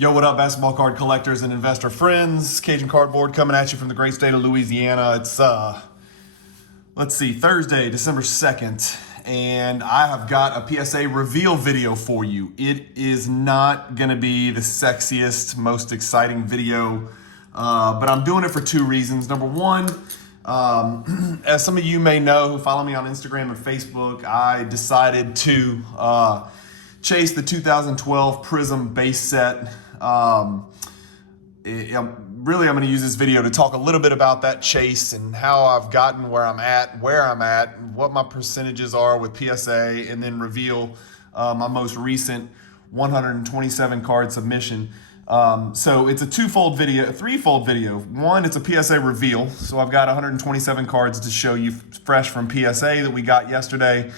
Yo, what up, basketball card collectors and investor friends? Cajun Cardboard coming at you from the great state of Louisiana. It's, let's see, Thursday, December 2nd, and I have got a PSA reveal video for you. It is not going to be the sexiest, most exciting video, but I'm doing it for two reasons. Number one, as some of you may know who follow me on Instagram and Facebook, I decided to chase the 2012 Prizm base set. I'm going to use this video to talk a little bit about that chase and how I've gotten where I'm at, what my percentages are with PSA, and then reveal my most recent 127 card submission. So it's a threefold video. One, it's a PSA reveal. So I've got 127 cards to show you fresh from PSA that we got yesterday.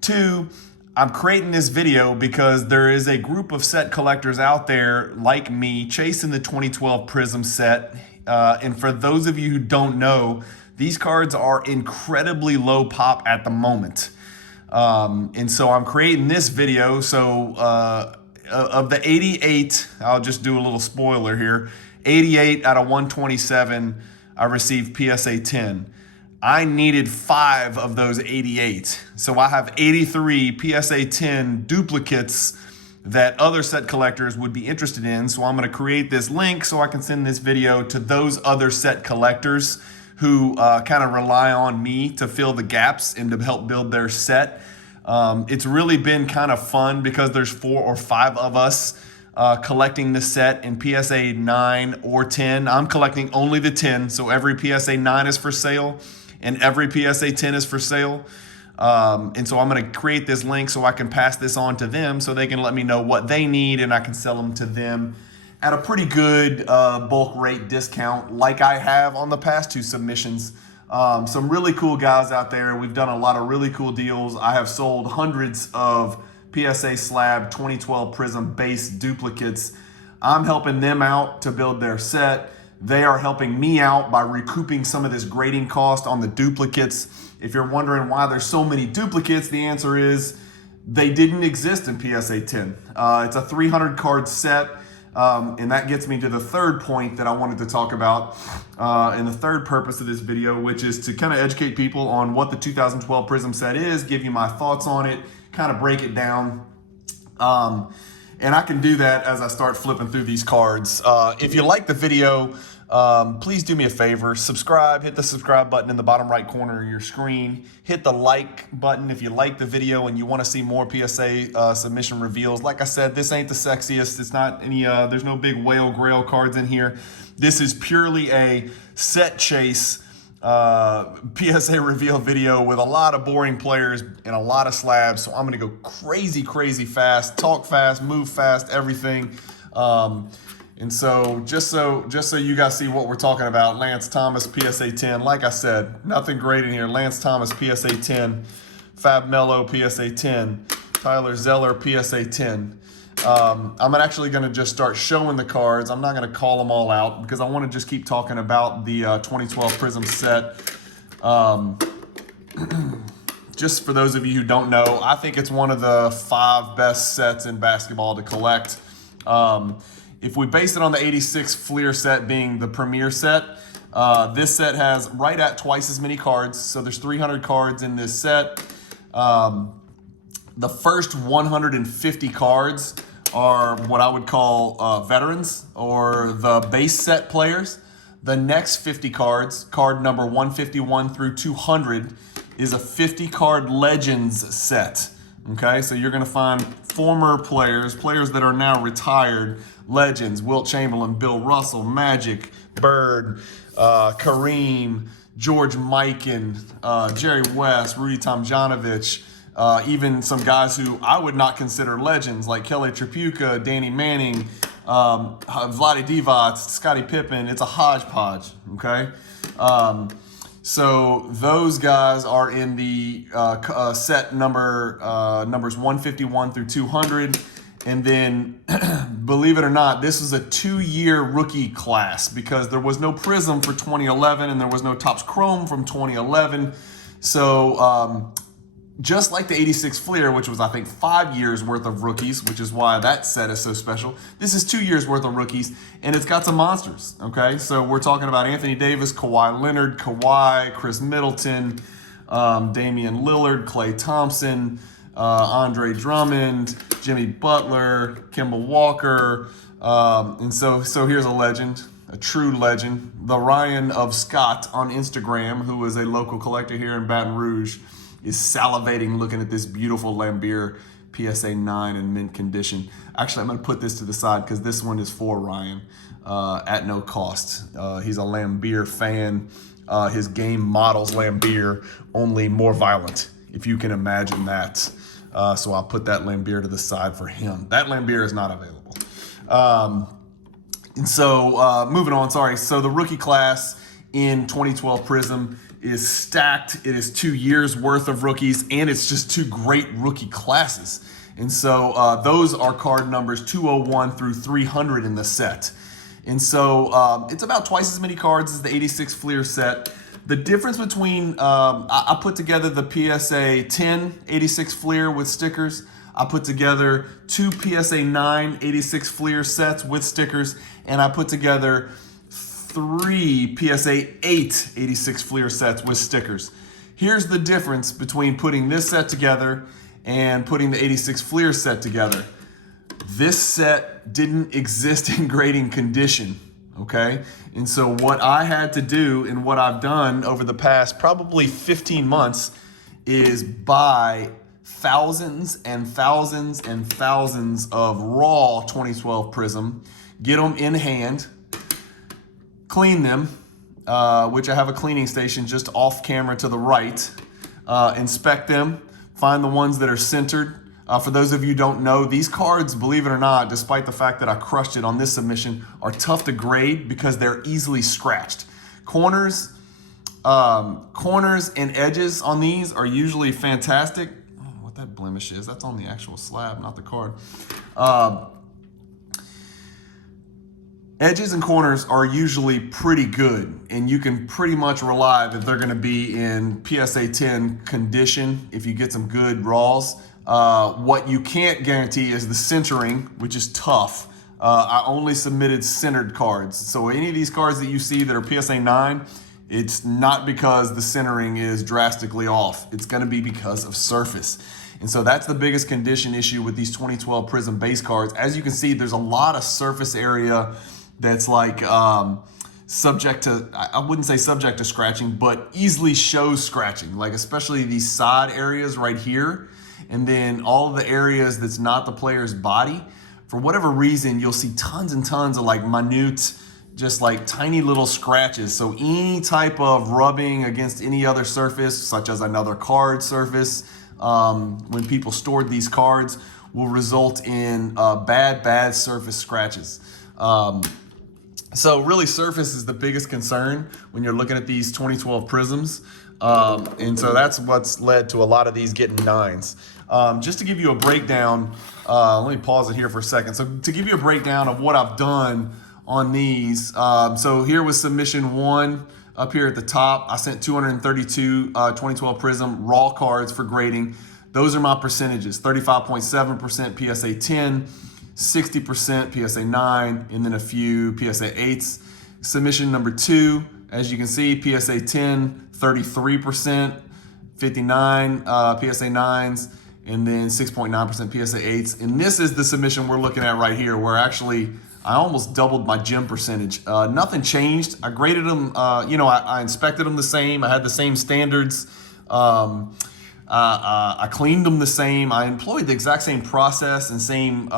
Two, I'm creating this video because there is a group of set collectors out there like me chasing the 2012 Prizm set. And for those of you who don't know, these cards are incredibly low pop at the moment. And so I'm creating this video. So of the 88, I'll just do a little spoiler here. 88 out of 127, I received PSA 10. I needed 5 of those 88. So I have 83 PSA 10 duplicates that other set collectors would be interested in. So I'm going to create this link so I can send this video to those other set collectors who kind of rely on me to fill the gaps and to help build their set. It's really been kind of fun because there's 4 or 5 of us collecting the set in PSA 9 or 10. I'm collecting only the 10, so every PSA 9 is for sale and every PSA 10 is for sale. And so I'm going to create this link so I can pass this on to them so they can let me know what they need and I can sell them to them at a pretty good bulk rate discount like I have on the past 2 submissions. Some really cool guys out there. We've done a lot of really cool deals. I have sold hundreds of PSA Slab 2012 Prizm base duplicates. I'm helping them out to build their set. They are helping me out by recouping some of this grading cost on the duplicates. If you're wondering why there's so many duplicates, the answer is they didn't exist in PSA 10. It's a 300 card set. And that gets me to the third point that I wanted to talk about and the third purpose of this video, which is to kind of educate people on what the 2012 Prizm set is, give you my thoughts on it, kind of break it down. And I can do that as I start flipping through these cards. If you like the video, please do me a favor, subscribe, hit the subscribe button in the bottom right corner of your screen. Hit the like button if you like the video and you want to see more PSA submission reveals. Like I said, this ain't the sexiest. It's not any, there's no big whale grail cards in here. This is purely a set chase PSA reveal video with a lot of boring players and a lot of slabs. So I'm going to go crazy fast, talk fast, move fast, everything. And so just so you guys see what we're talking about, Lance Thomas, PSA 10. Like I said, nothing great in here. Lance Thomas, PSA 10. Fab Melo, PSA 10. Tyler Zeller, PSA 10. I'm actually going to just start showing the cards. I'm not going to call them all out because I want to just keep talking about the 2012 Prizm set. Just for those of you who don't know, I think it's one of the 5 best sets in basketball to collect. If we base it on the 86 Fleer set being the premier set, this set has right at twice as many cards. So there's 300 cards in this set. The first 150 cards are what I would call veterans or the base set players. The next 50 cards, card number 151 through 200, is a 50 card legends set. Okay, so you're going to find former players that are now retired, legends, Wilt Chamberlain, Bill Russell, Magic, Bird, Kareem, George Mikan, Jerry West, Rudy Tomjanovich, even some guys who I would not consider legends like Kelly Tripucka, Danny Manning, Vlade Divac, Scottie Pippen. It's a hodgepodge, okay? So those guys are in the set numbers 151 through 200. And then, believe it or not, this is a 2-year rookie class because there was no Prizm for 2011 and there was no Topps Chrome from 2011. So just like the 86 Fleer, which was, I think, 5 years worth of rookies, which is why that set is so special. This is 2 years worth of rookies, and it's got some monsters, okay? So we're talking about Anthony Davis, Kawhi Leonard, Chris Middleton, Damian Lillard, Klay Thompson, Andre Drummond, Jimmy Butler, Kemba Walker, and so here's a legend, a true legend, the Ryan of Scott on Instagram, who is a local collector here in Baton Rouge, is salivating looking at this beautiful Lambeer PSA 9 in mint condition. Actually, I'm going to put this to the side because this one is for Ryan at no cost. He's a Lambeer fan. His game models Lambeer, only more violent, if you can imagine that. So I'll put that Lambeer to the side for him. That Lambeer is not available. And so moving on, sorry. So the rookie class in 2012 Prizm is stacked. It is 2 years worth of rookies, and it's just 2 great rookie classes. And so those are card numbers 201 through 300 in the set. And so it's about twice as many cards as the 86 Fleer set. The difference between, I put together the PSA 10 86 Fleer with stickers. I put together 2 PSA 9 86 Fleer sets with stickers, and I put together 3 PSA 8 86 Fleer sets with stickers. Here's the difference between putting this set together and putting the 86 Fleer set together. This set didn't exist in grading condition, okay? And so what I had to do and what I've done over the past probably 15 months is buy thousands and thousands and thousands of raw 2012 Prizm, get them in hand, clean them, which I have a cleaning station just off camera to the right, inspect them, find the ones that are centered. For those of you who don't know, these cards, believe it or not, despite the fact that I crushed it on this submission, are tough to grade because they're easily scratched. Corners and edges on these are usually fantastic. I don't know what that blemish is. That's on the actual slab, not the card. Edges and corners are usually pretty good, and you can pretty much rely that they're going to be in PSA 10 condition if you get some good raws. What you can't guarantee is the centering, which is tough. I only submitted centered cards. So any of these cards that you see that are PSA 9, it's not because the centering is drastically off. It's going to be because of surface. And so that's the biggest condition issue with these 2012 Prizm base cards. As you can see, there's a lot of surface area that's like subject to, I wouldn't say subject to scratching, but easily shows scratching, like especially these side areas right here. And then all of the areas that's not the player's body. For whatever reason, you'll see tons and tons of like minute, just like tiny little scratches. So any type of rubbing against any other surface, such as another card surface, when people stored these cards, will result in bad surface scratches. So really surface is the biggest concern when you're looking at these 2012 Prizms. And so that's what's led to a lot of these getting 9s. Just to give you a breakdown, let me pause it here for a second. So to give you a breakdown of what I've done on these, so here was submission 1 up here at the top. I sent 232 2012 Prizm raw cards for grading. Those are my percentages: 35.7% PSA 10, 60% PSA 9, and then a few PSA 8s. Submission number 2, as you can see, PSA 10, 33%, 59 PSA 9s, and then 6.9% PSA 8s. And this is the submission we're looking at right here, where actually I almost doubled my gem percentage. Nothing changed. I graded them, I inspected them the same. I had the same standards. I cleaned them the same. I employed the exact same process and same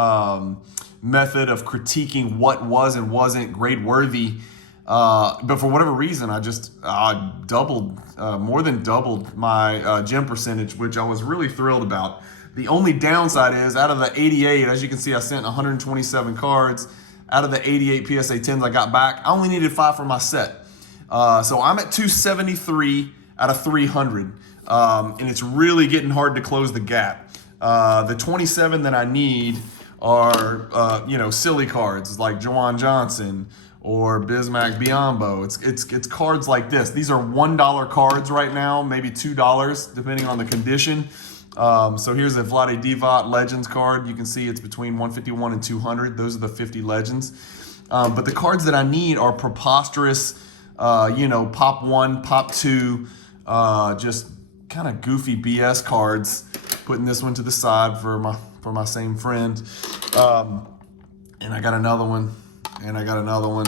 method of critiquing what was and wasn't grade worthy. But for whatever reason, I doubled, more than doubled my gem percentage, which I was really thrilled about. The only downside is out of the 88, as you can see, I sent 127 cards. Out of the 88 PSA 10s I got back, I only needed 5 for my set. So I'm at 273 out of 300. And it's really getting hard to close the gap. The 27 that I need are, silly cards like Jawan Johnson or Bismack Biyombo. It's cards like this. These are $1 cards right now, maybe $2, depending on the condition. So here's a Vlade Divac Legends card. You can see it's between 151 and 200. Those are the 50 Legends. But the cards that I need are preposterous, pop 1, pop 2, just kind of goofy BS cards. Putting this one to the side for my same friend. And I got another one, and I got another one,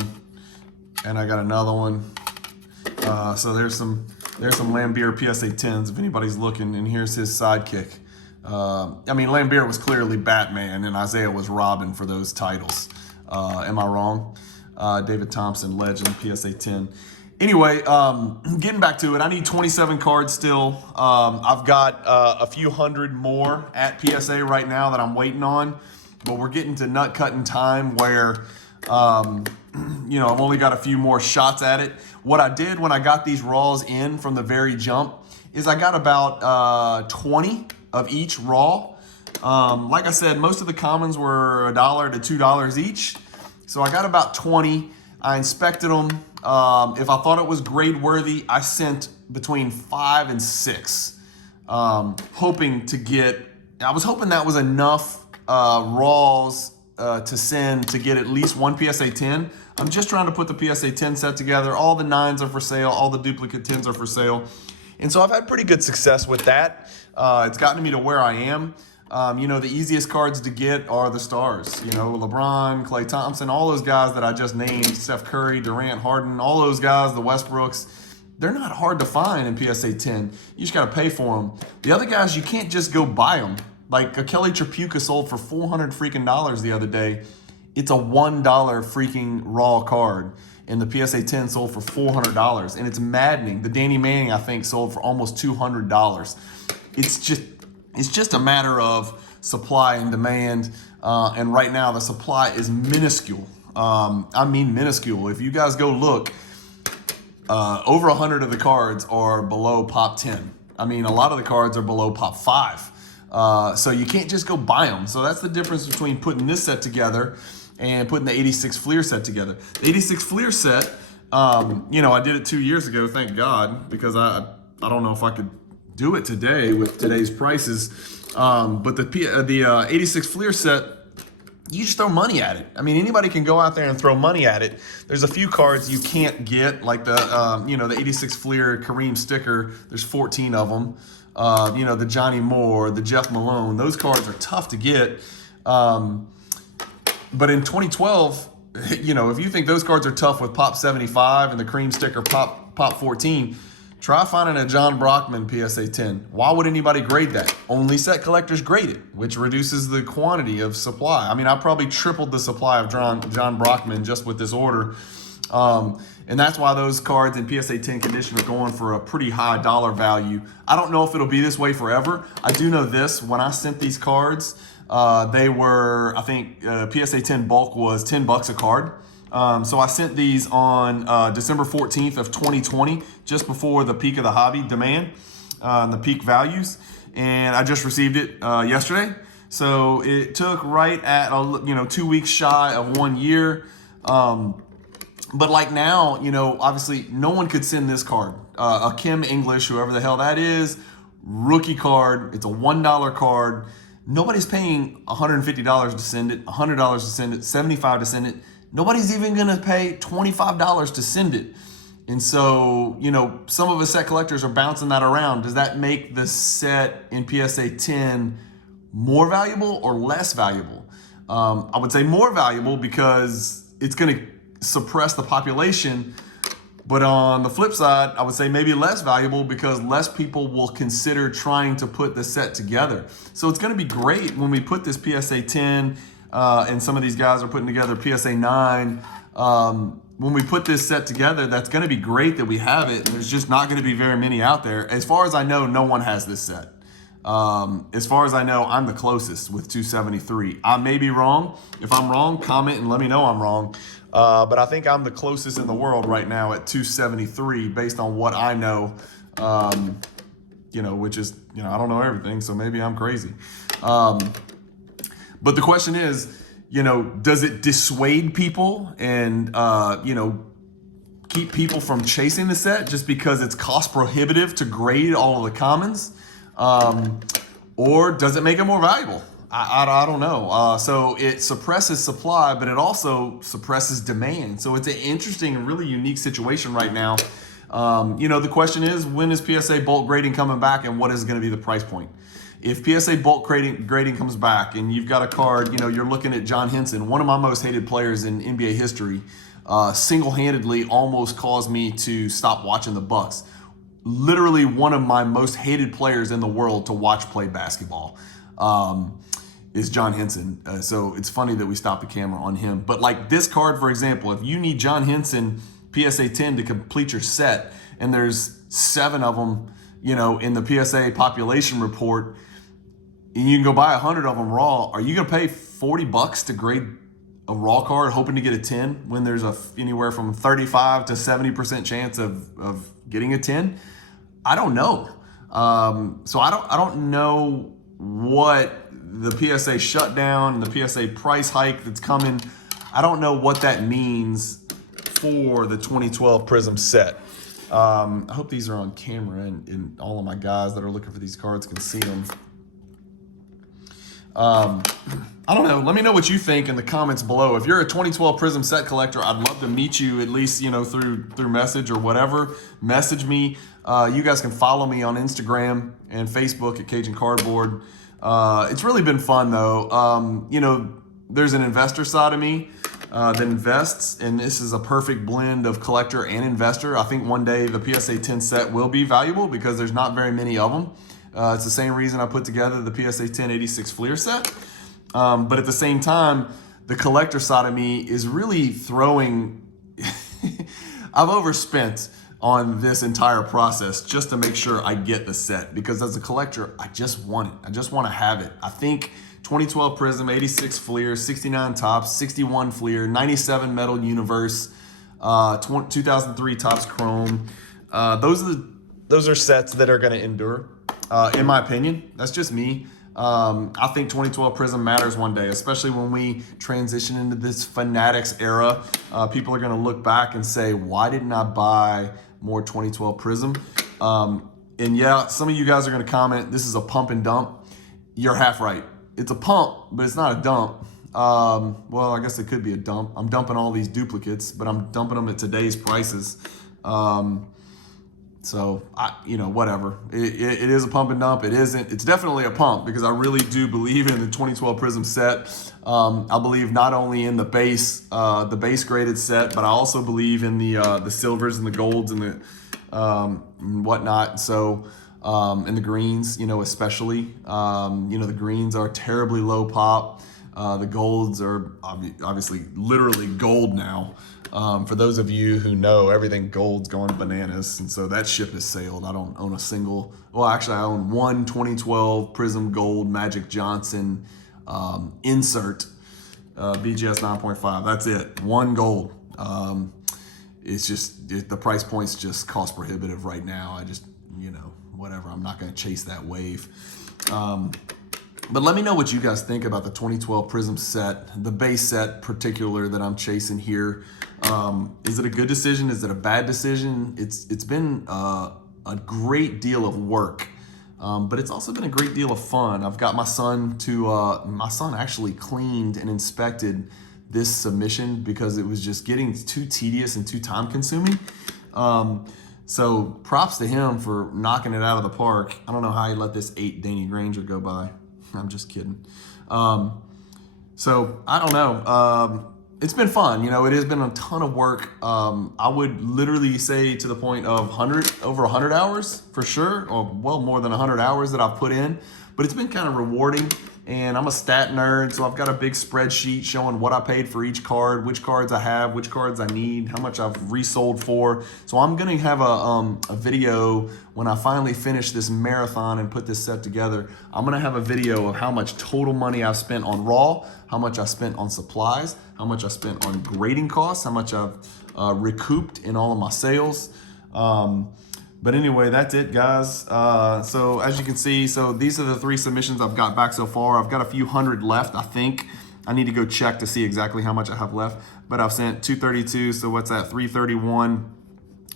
and I got another one. So there's some Lambeer PSA 10s if anybody's looking, and here's his sidekick. Lambeer was clearly Batman, and Isaiah was Robin for those titles. Am I wrong? David Thompson, Legend, PSA 10. Anyway, getting back to it, I need 27 cards still. I've got a few hundred more at PSA right now that I'm waiting on, but we're getting to nut cutting time where, I've only got a few more shots at it. What I did when I got these raws in from the very jump is I got about 20 of each raw. Like I said, most of the commons were $1 to $2 each. So I got about 20. I inspected them. If I thought it was grade worthy, I sent between 5 and 6, I was hoping that was enough raws to send to get at least one PSA 10. I'm just trying to put the PSA 10 set together. All the 9s are for sale. All the duplicate 10s are for sale. And so I've had pretty good success with that. It's gotten me to where I am. The easiest cards to get are the stars. LeBron, Klay Thompson, all those guys that I just named, Steph Curry, Durant, Harden, all those guys, the Westbrooks, they're not hard to find in PSA 10. You just got to pay for them. The other guys, you can't just go buy them. Like a Kelly Tripucka sold for $400 freaking the other day. It's a $1 freaking raw card. And the PSA 10 sold for $400. And it's maddening. The Danny Manning, I think, sold for almost $200. It's just a matter of supply and demand. And right now, the supply is minuscule. Minuscule. If you guys go look, over 100 of the cards are below pop 10. A lot of the cards are below pop 5. So you can't just go buy them. So that's the difference between putting this set together and putting the 86 Fleer set together. The 86 Fleer set, I did it 2 years ago, thank God, because I don't know if I could do it today with today's prices. But the 86 Fleer set, you just throw money at it. Anybody can go out there and throw money at it. There's a few cards you can't get, like the 86 Fleer Kareem sticker. There's 14 of them. The Johnny Moore, the Jeff Malone. Those cards are tough to get. But in 2012, if you think those cards are tough with pop 75 and the Kareem sticker pop 14, try finding a John Brockman PSA 10. Why would anybody grade that? Only set collectors grade it, which reduces the quantity of supply. I probably tripled the supply of John Brockman just with this order. And that's why those cards in PSA 10 condition are going for a pretty high dollar value. I don't know if it'll be this way forever. I do know this. When I sent these cards, they were, I think, PSA 10 bulk was $10 a card. So I sent these on December 14th of 2020, just before the peak of the hobby demand, and the peak values. And I just received it yesterday. So it took right at 2 weeks shy of 1 year. But like now, obviously no one could send this card. A Kim English, whoever the hell that is, rookie card. It's a $1 card. Nobody's paying $150 to send it, $100 to send it, $75 to send it. Nobody's even gonna pay $25 to send it. And so, some of us set collectors are bouncing that around. Does that make the set in PSA 10 more valuable or less valuable? I would say more valuable because it's gonna suppress the population. But on the flip side, I would say maybe less valuable because less people will consider trying to put the set together. So it's going to be great when we put this PSA 10 and some of these guys are putting together PSA 9. When we put this set together, that's going to be great that we have it. There's just not going to be very many out there. As far as I know, no one has this set. As far as I know, I'm the closest with 273. I may be wrong. If I'm wrong, comment and let me know I'm wrong. But I think I'm the closest in the world right now at 273 based on what I know, which is, I don't know everything, so maybe I'm crazy. But the question is, does it dissuade people and, keep people from chasing the set just because it's cost prohibitive to grade all of the commons? Or does it make it more valuable? I don't know. So it suppresses supply, but it also suppresses demand. So it's an interesting and really unique situation right now. The question is, when is PSA bulk grading coming back, and what is going to be the price point? If PSA bulk grading comes back and you've got a card, you're looking at John Henson, one of my most hated players in NBA history, single-handedly almost caused me to stop watching the Bucks. Literally one of my most hated players in the world to watch play basketball is John Henson. So it's funny that we stopped the camera on him. But like this card, for example, if you need John Henson PSA 10 to complete your set, and there's 7 of them, in the PSA population report, and you can go buy 100 of them raw, are you going to pay $40 to grade a raw card hoping to get a 10 when there's anywhere from 35 to 70% chance of getting a 10? I don't know. So I don't know what the PSA shutdown and the PSA price hike that's coming, I don't know what that means for the 2012 Prizm set. I hope these are on camera and all of my guys that are looking for these cards can see them. I don't know. Let me know what you think in the comments below. If you're a 2012 Prizm set collector, I'd love to meet you at least, through message or whatever. Message me. You guys can follow me on Instagram and Facebook at Cajun Cardboard. It's really been fun though. There's an investor side of me that invests, and this is a perfect blend of collector and investor. I think one day the PSA 10 set will be valuable because there's not very many of them. It's the same reason I put together the PSA 10 86 Fleer set. But at the same time, the collector side of me is really throwing, I've overspent on this entire process just to make sure I get the set, because as a collector, I just want it. I just want to have it. I think 2012 Prizm, 86 Fleer, 69 Topps, 61 Fleer, 97 Metal Universe, 2003 Topps Chrome. Those are sets that are going to endure, in my opinion. That's just me. I think 2012 Prizm matters one day, especially when we transition into this Fanatics era. People are going to look back and say, why didn't I buy more 2012 Prizm? And yeah, some of you guys are going to comment, this is a pump and dump. You're half right. It's a pump, but it's not a dump. Well, I guess it could be a dump. I'm dumping all these duplicates, but I'm dumping them at today's prices. So, whatever. It is a pump and dump. It isn't. It's definitely a pump because I really do believe in the 2012 Prizm set. I believe not only in the base graded set, but I also believe in the silvers and the golds and the whatnot. So, and the greens, especially. The greens are terribly low pop. The golds are obviously literally gold now. For those of you who know, everything gold's going bananas, and so that ship has sailed. I don't own a single, well, actually I own one 2012 Prizm Gold Magic Johnson insert BGS 9.5. That's it, one gold. It's just, the price point's just cost prohibitive right now. I just, whatever, I'm not gonna chase that wave. But let me know what you guys think about the 2012 Prizm set, the base set particular that I'm chasing here. Is it a good decision? Is it a bad decision? It's been a great deal of work, but it's also been a great deal of fun. I've got my son actually cleaned and inspected this submission because it was just getting too tedious and too time consuming. So props to him for knocking it out of the park. I don't know how he let this 8 Danny Granger go by. I'm just kidding. So I don't know. It's been fun. It has been a ton of work. I would literally say to the point of over 100 hours for sure, or well, more than 100 hours that I've put in, but it's been kind of rewarding. And I'm a stat nerd, so I've got a big spreadsheet showing what I paid for each card, which cards I have, which cards I need, how much I've resold for. So I'm gonna have a video when I finally finish this marathon and put this set together. I'm gonna have a video of how much total money I've spent on raw, how much I spent on supplies, how much I spent on grading costs, how much I've recouped in all of my sales. But anyway, that's it, guys. So as you can see, so these are the 3 submissions I've got back so far. I've got a few hundred left, I think. I need to go check to see exactly how much I have left. But I've sent 232, so what's that, 331.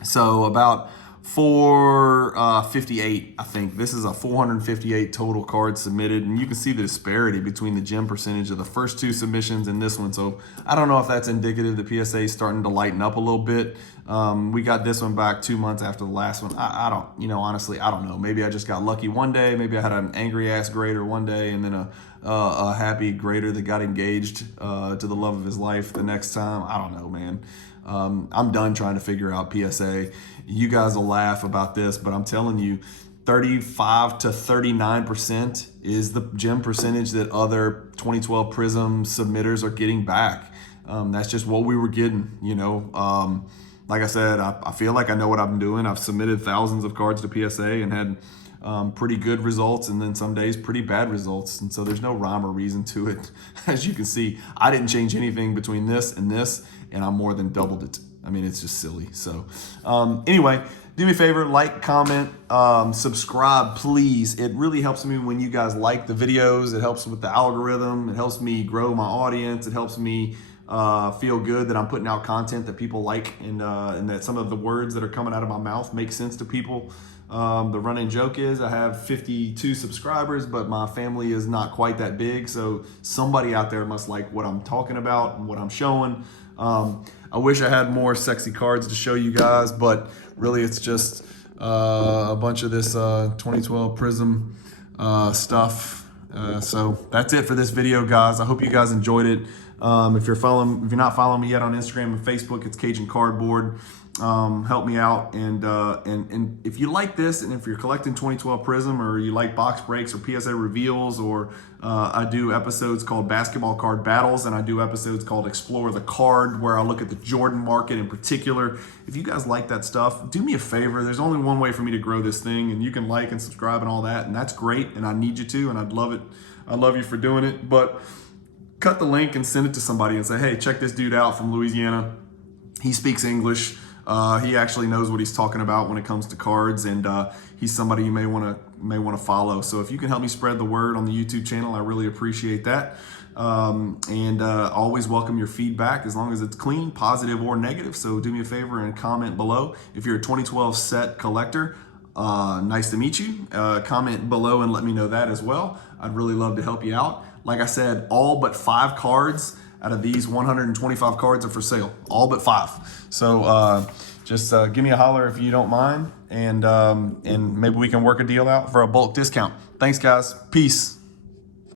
So about 458, I think. This is a 458 total cards submitted, and you can see the disparity between the gem percentage of the first two submissions and this one. So I don't know if that's indicative the PSA is starting to lighten up a little bit. We got this one back 2 months after the last one. I don't, honestly, I don't know. Maybe I just got lucky one day. Maybe I had an angry ass grader one day, and then a happy grader that got engaged to the love of his life the next time. I don't know, man. I'm done trying to figure out PSA. You guys will laugh about this, but I'm telling you, 35 to 39% is the gem percentage that other 2012 Prizm submitters are getting back. That's just what we were getting, Like I said, I feel like I know what I'm doing. I've submitted thousands of cards to PSA and had pretty good results, and then some days pretty bad results. And so there's no rhyme or reason to it. As you can see, I didn't change anything between this, and I more than doubled it. I mean, it's just silly. So anyway, do me a favor, like, comment, subscribe, please. It really helps me when you guys like the videos. It helps with the algorithm. It helps me grow my audience. It helps me feel good that I'm putting out content that people like, and that some of the words that are coming out of my mouth make sense to people. The running joke is I have 52 subscribers, but my family is not quite that big. So somebody out there must like what I'm talking about and what I'm showing. I wish I had more sexy cards to show you guys, but really it's just a bunch of this 2012 Prizm stuff. So that's it for this video, guys. I hope you guys enjoyed it. If you're not following me yet on Instagram and Facebook, it's Cajun Cardboard. Help me out, and if you like this, and if you're collecting 2012 Prizm, or you like box breaks or PSA reveals, or I do episodes called Basketball Card Battles, and I do episodes called Explore the Card, where I look at the Jordan market in particular. If you guys like that stuff, do me a favor. There's only one way for me to grow this thing, and you can like and subscribe and all that, and that's great, and I need you to, and I'd love it. I love you for doing it, but cut the link and send it to somebody and say, hey, check this dude out from Louisiana. He speaks English. He actually knows what he's talking about when it comes to cards, and he's somebody you may want to follow. So if you can help me spread the word on the YouTube channel, I really appreciate that. Always welcome your feedback, as long as it's clean, positive or negative. So do me a favor and comment below. If you're a 2012 set collector, nice to meet you. Comment below and let me know that as well. I'd really love to help you out. Like I said, all but 5 cards out of these 125 cards are for sale, all but 5. So just give me a holler if you don't mind, and maybe we can work a deal out for a bulk discount. Thanks, guys. Peace.